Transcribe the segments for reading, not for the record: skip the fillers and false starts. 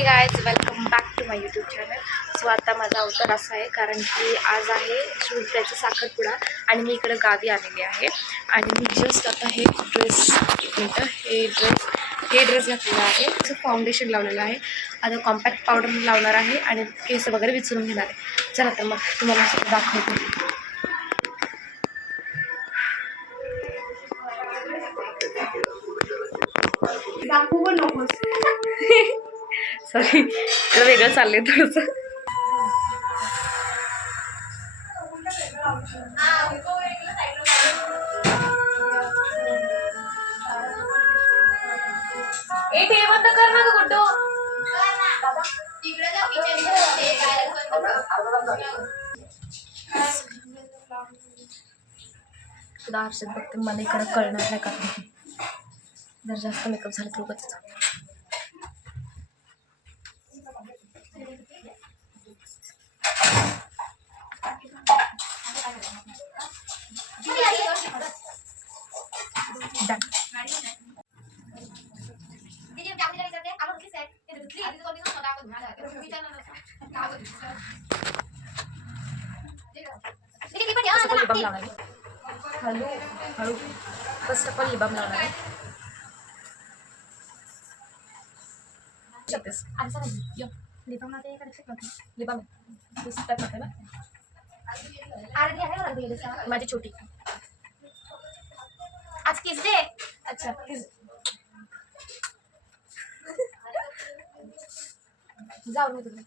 हे guys welcome back to my YouTube channel. So आता माझा अवतार असा आहे कारण की आज आहे शुभ्राचा साखरपुडा आणि मी इकडे गावी आलेली आहे. आणि मी जस्ट आता हे ड्रेस घातलेला आहे. फाउंडेशन लावलेलं आहे. आता कॉम्पॅक्ट पावडर लावणार आहे आणि केस वगैरे विचरून घेणार आहे. चला तर मग तुम्हाला दाखवते. सॉरी वेगळं चाललंय थोडंसं. बंद कर ना गुड्डू. तुला आरशात बघते मला इकडं कळणार नाही का जर जास्त मेकअप झाला तर उगाच. हळू हळू फर्स्ट ऑफ ऑल लिबाम लावणार आहे. लिबाम माझी छोटी आज किस डे. अच्छा किस जाऊ मी तुला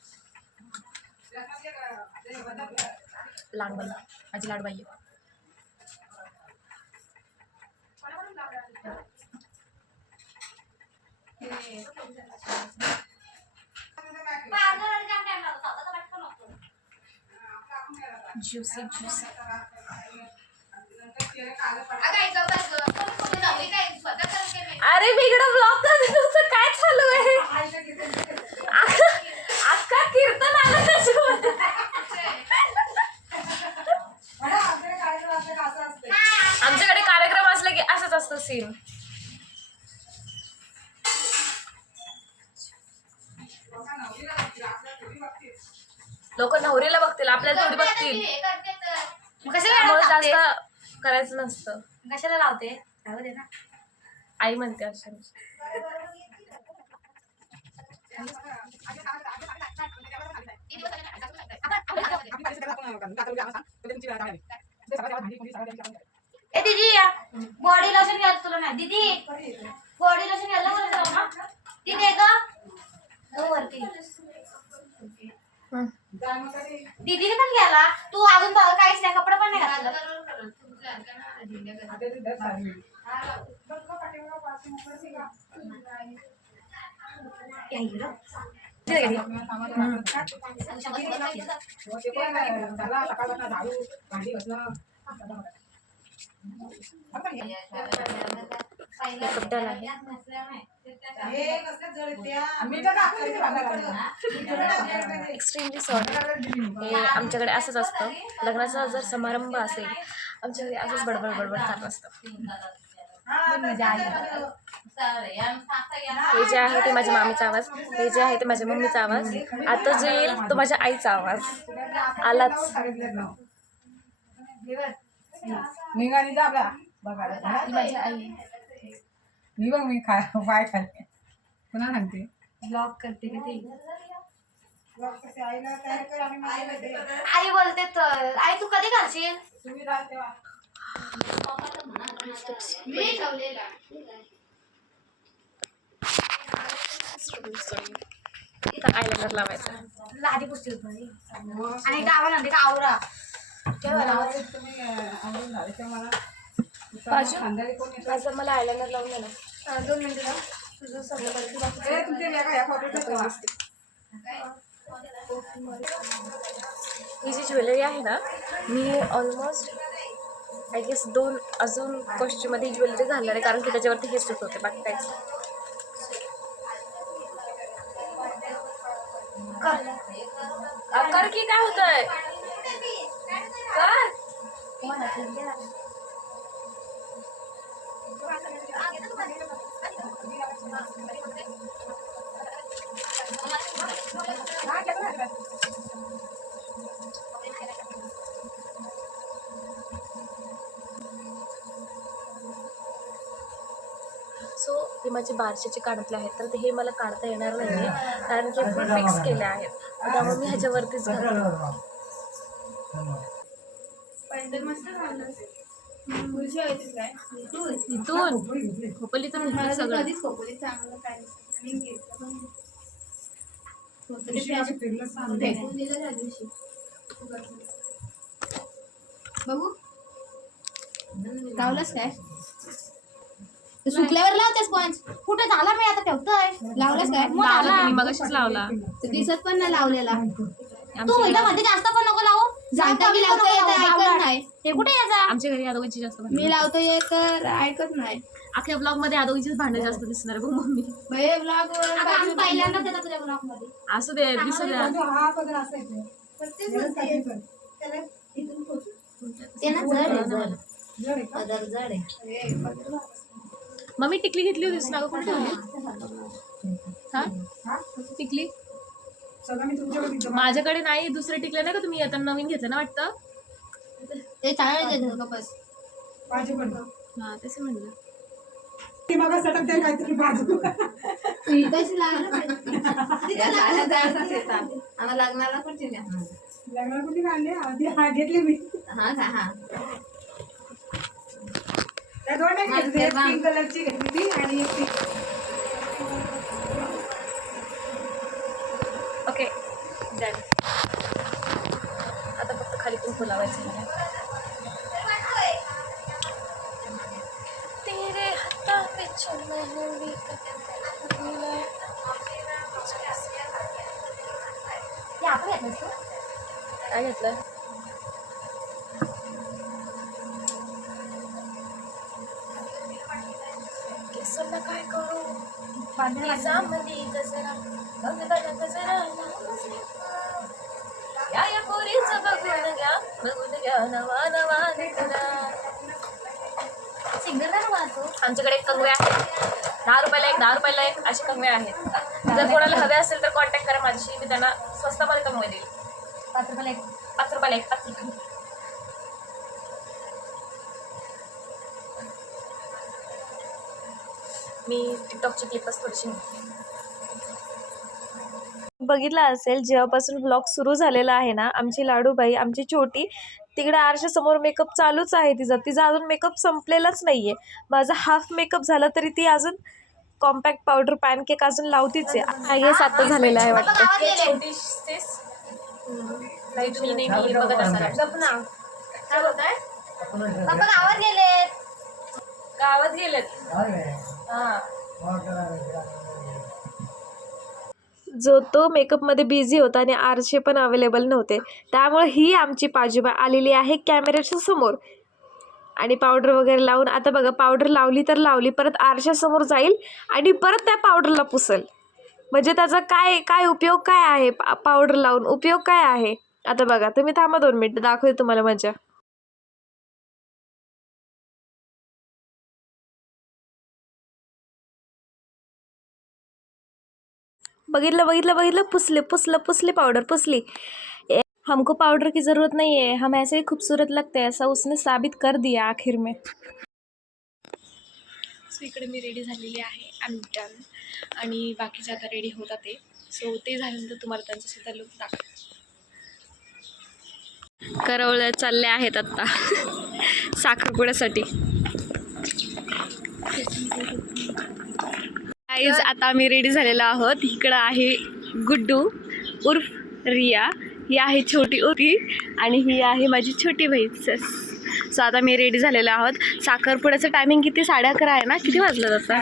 लाडबाई माझी लाडबाई आहे. ज्यूसी ज्यूसी अरे मी इकडं ब्लॉग करते. तुमचं काय चालू आहे. अख्खा कीर्तन आलं त्याच्यामध्ये. आमच्याकडे कार्यक्रम असला की असंच असतं सीन. लोक नवरीला बघतील आपल्याला थोडी बघतील. कशाला जास्त करायचं नसतं. कशाला लावते ना आई म्हणते अशा. ए दीदी बॉडी लोशन घ्यायला तुला नाही दीदी. बॉडी लोशन घ्यायला बोलतो ना ती दे ग वरती. दीदीने पण घ्यायला तू अजून काहीच नाही कपडे पण नाही घातलं. Extremely sorry. हे आमच्याकडे असंच असतं. लग्नाचा जर समारंभ असेल आमच्याकडे असंच बडबड बडबड चालू असतं. हे जे आहे ते माझ्या मामीचा आवाज. हे जे आहे ते माझ्या मम्मीचा आवाज. आता जो येईल तो माझ्या आईचा आवाज आलाच. माझी आई मी बघ मी काय खाते पुन्हा सांगते. ब्लॉग करते का ते आई बोलते तर. आई तू कधी घालशील. आयलाइनर लावायचं आधी पुसते आणि गावा नंतर का आवरा मला आयलाइनर लावून दे ना 2 मिनिटं. तुझं सगळं ही जी ज्वेलरी आहे ना मी ऑलमोस्ट आय गेस 2 अजून कॉस्ट्यूममध्ये ही ज्वेलरी घालणार आहे कारण की त्याच्यावरती हे सूट होते. बाकी काहीच कर की काय होतंय कर. सो हे माझे बारशेचे कानातले आहेत, तर हे मला काढता येणार नाही कारण की फुल फिक्स केले आहेत, त्यामुळे मी ह्याच्यावरतीच घालते. इथून खोपली तर घेतलं सगळं. बघू लावलंस काय सुकल्यावर लावतेस स्पंज कुठे झाला मी आता ठेवतोय लावलंस काय लावला मी मगाशीच लावला. दिसत पण नाही लावलेला तू मध्ये जास्त पण नको लावू जाता मी लावतोय ऐकत नाही हे कुठे याचा आमच्या घरी आदोगीची जास्त भांडण. मी लावतोय तर ऐकत नाही अख्ख्या ब्लॉग मध्ये आदोगीचीच भांडण जास्त दिसणार बघ मम्मी. ब्लॉग पहिल्यांदाच येतात तुझ्या ब्लॉग मध्ये असू दे दिसू द्या. ते ना जड आहे मम्मी टिकली घेतली होतीस ना, कुठे ठेवली? हा टिकली माझ्याकडे नाही, दुसरे टिकले नाही का तुम्ही आता नवीन घेतलं ना वाटतं. ते चांगलं बस हा तेच म्हणलं. कशी लग्नाला कुठे घेतली मी हा का हा त्या दोन घेतली, पिंक कलरची घेतली आणि एक ओके डन. आता फक्त खाली पण फुलावायचं आहे. तेरे हाता विच मेहंदी काय घेतलं? केसांना काय करू पांढरी गजरा गजरा या पोरीचं बघून घ्या नवा नवा सिंगल का वाचो आमच्याकडे कंगवे आहेत, 10 रुपयाला एक 10 रुपयाला एक असे कंगवे आहेत. जर कोणाला हवे असेल तर कॉन्टॅक्ट करा माझ्याशी, मी त्यांना स्वस्तामध्ये कंगवे देईल. 5 रुपयाला एक 5 रुपयाला एक 5 रुपये. मी टिकटॉकची क्लिपच थोडीशी बघितला असेल. जेव्हापासून ब्लॉग सुरू झालेला आहे ना, आमची लाडूबाई आमची छोटी तिकडे आरशासमोर मेकअप चालूच आहे तिचा अजून मेकअप संपलेलाच नाही आहे. माझा हाफ मेकअप झाला तरी ती अजून कॉम्पॅक्ट पावडर पॅनकेक अजून लावतीच आहे. आय गेस आता झालेला आहे वाटतं. बघत असणार गावात गेलेत. हा जो तो मेकअपमध्ये बिझी होता आणि आरसे पण अवेलेबल नव्हते, त्यामुळे ही आमची पाजूबा आलेली आहे कॅमेऱ्याच्या समोर आणि पावडर वगैरे लावून. आता बघा पावडर लावली तर लावली, परत आरशासमोर जाईल आणि परत त्या पावडरला पुसल. म्हणजे त्याचा काय उपयोग काय आहे? पावडर लावून उपयोग काय आहे? आता बघा तुम्ही थांबा 2 मिनिटं दाखवते तुम्हाला मजा. बघितलं पुसले पाउडर पुसली. हमको पाउडर की ज़रूरत नहीं है, हम ऐसे ही खूबसूरत लगते हैं, ऐसा उसने साबित कर दिया आखिर में. सो इकडे मी रेडी झालेली आहे, आय एम डन. आणि बाकीचे आता रेडी होतात ते. सो ते झाल्यानंतर तुम्हाला त्यांचा सुद्धा लुक दाखव. करवळ्या चालल्या आहेत आता साखरपुड्यासाठी. गाईज आता आम्ही रेडी झालेलो आहोत. इकडं आहे गुड्डू उर्फ रिया, ही आहे छोटी उरी आणि ही आहे माझी छोटी बहीण सस. सो आता मी रेडी झालेलो आहोत. साखरपुड्याचं टायमिंग किती 11:30 आहे ना? किती वाजलं आता?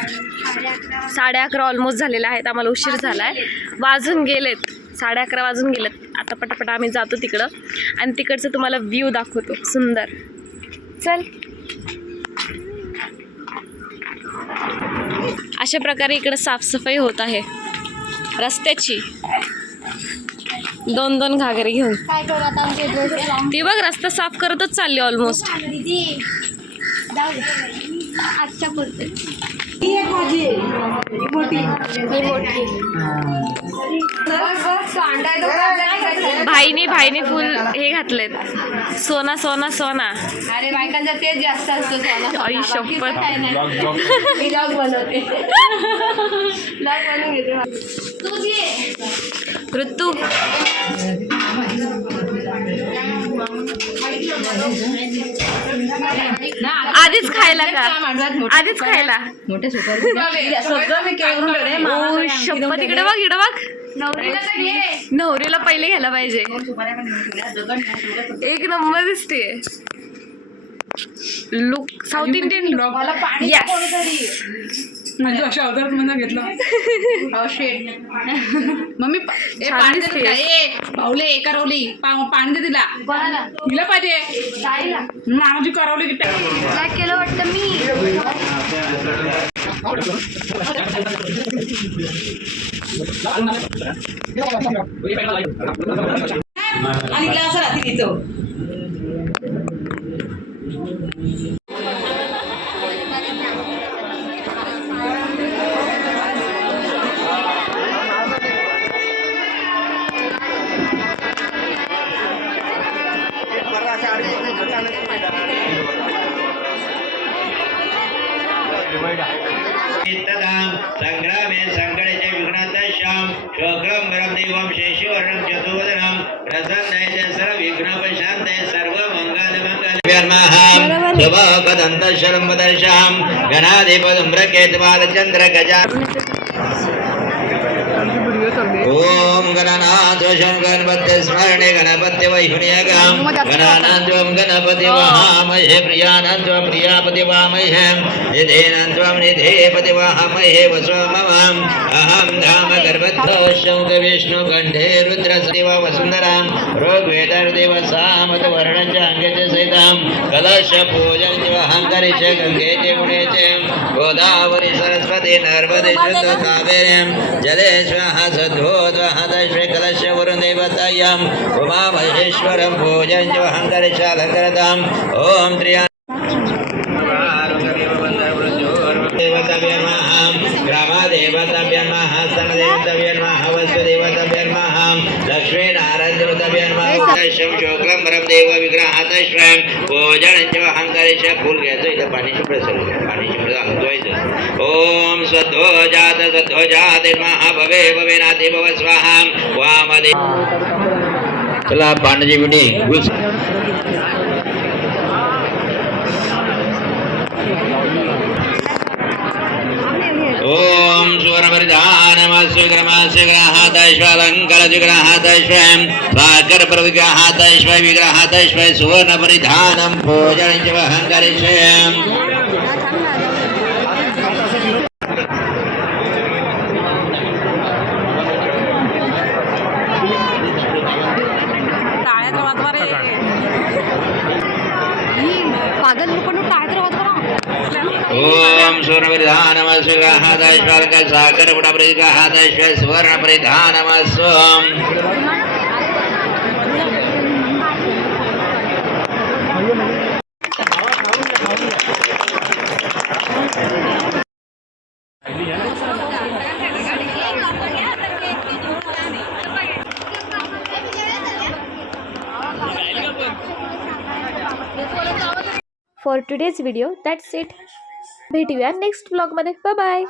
11:30 ऑलमोस्ट झालेलं आहेत. आम्हाला उशीर झाला आहे, वाजून गेलेत 11:30 वाजून गेलेत. आता पटापट आम्ही जातो तिकडं आणि तिकडचं तुम्हाला व्ह्यू दाखवतो सुंदर. चल. अशा प्रकारे इकडं साफसफाई होत आहे रस्त्याची. 2 घागरे घेऊन काय करू आता ती बघ रस्ता साफ करतच चालली ऑलमोस्ट. आजच्या पुरते ही एक माझी मोठी ही मोठी भाईने फुल हे घातलेत. सोना सोना सोना. अरे बायकांचा तेच जास्त असतो सोना. आई शपथ. मी ब्लॉग बनवते. ब्लॉग बनवून घेते. तुझी ऋतू आधीच खायला का? आधीच खायला. मोठे सुपर ओ शपथ. इकडे बघ इकडे बघ. नवरीला पहिले घ्यायला पाहिजे. एक नंबर दिसते. Look south Indian look. म्हणजे अशा अवतारात मला घेतला. मम्मी छान दिसते. पावले करवली पाणी दे तिला. तिला पाहिजे मामाची करवली की काय केलं वाटतं मी. आणि ग्लास राहते तिथं. संग्रामे संकटे विघ्नादशाम शोक्रम वरम देवम शेषवर्णम चतुर्वदनम प्रसन्नये सर्व विघ्नोपशान्तये सर्व मंगल मंगल शुभकदन्त शर्मदर्शाम गणाधिपधूम्रकेतुबालचन्द्र गजा ओम गणनाथ गणपति स्मरणे गणपति वैहुण्यगम गणानान्त्वं गणपति वहामहे प्रियानान्त्वं प्रियापति वामहे निधेनान्त्वं निधेपति वामहे वसुममं अहं धाम गर्भद्धोषं विष्णु कंठे रुद्र सदेव वसुंधरां ऋग्वेदर्देव सामत वर्णं च अंगे च सहितं कलश पूजन च अहंकारे च गंगे च गुणे च गोदावरी सरस्वती नर्मदे शुद्ध कावेरीं जलेश्वरः सद्भोद्वहदश्वे कलश वरुणदेवतायां उमा महेश्वरं पूजन च अहंकारे च अलंकृताम् ओम त्रिया ग्रामदेवताभ्यर्मः स्तनदेवताभ्यर्मः वसुदेवताभ्यर्मः लक्ष्मीनारायणदेवताभ्यर्मः शुक्लं वरं देव विग्रहातश्वं पूजनं च अहंकारे च फूल घ्यायचं इथं पाण्याची प्रसर पाण्याची प्रसर अंगवायचं ओम सद्वो जात भवे भवेनाति भव स्वाहा वामदे चला पाण्याची विडी घुस ओम सुवर्णपरिधानमस्य विग्रहस्य विग्रहादश्वलङ्करस्य विग्रहादश्वं भास्करप्रविग्रहादश्व विग्रहादश्व सुवर्णपरिधानं पूजनं च अहंकारेश्वं ओम सुवर्णपरिधानमस्य विग्रहादश्व सागरपुटपरिग्रहादश्व सुवर्णपरिधानमस्य For today's video, that's it. भेटूया नेक्स्ट व्लॉगमध्ये. Bye bye.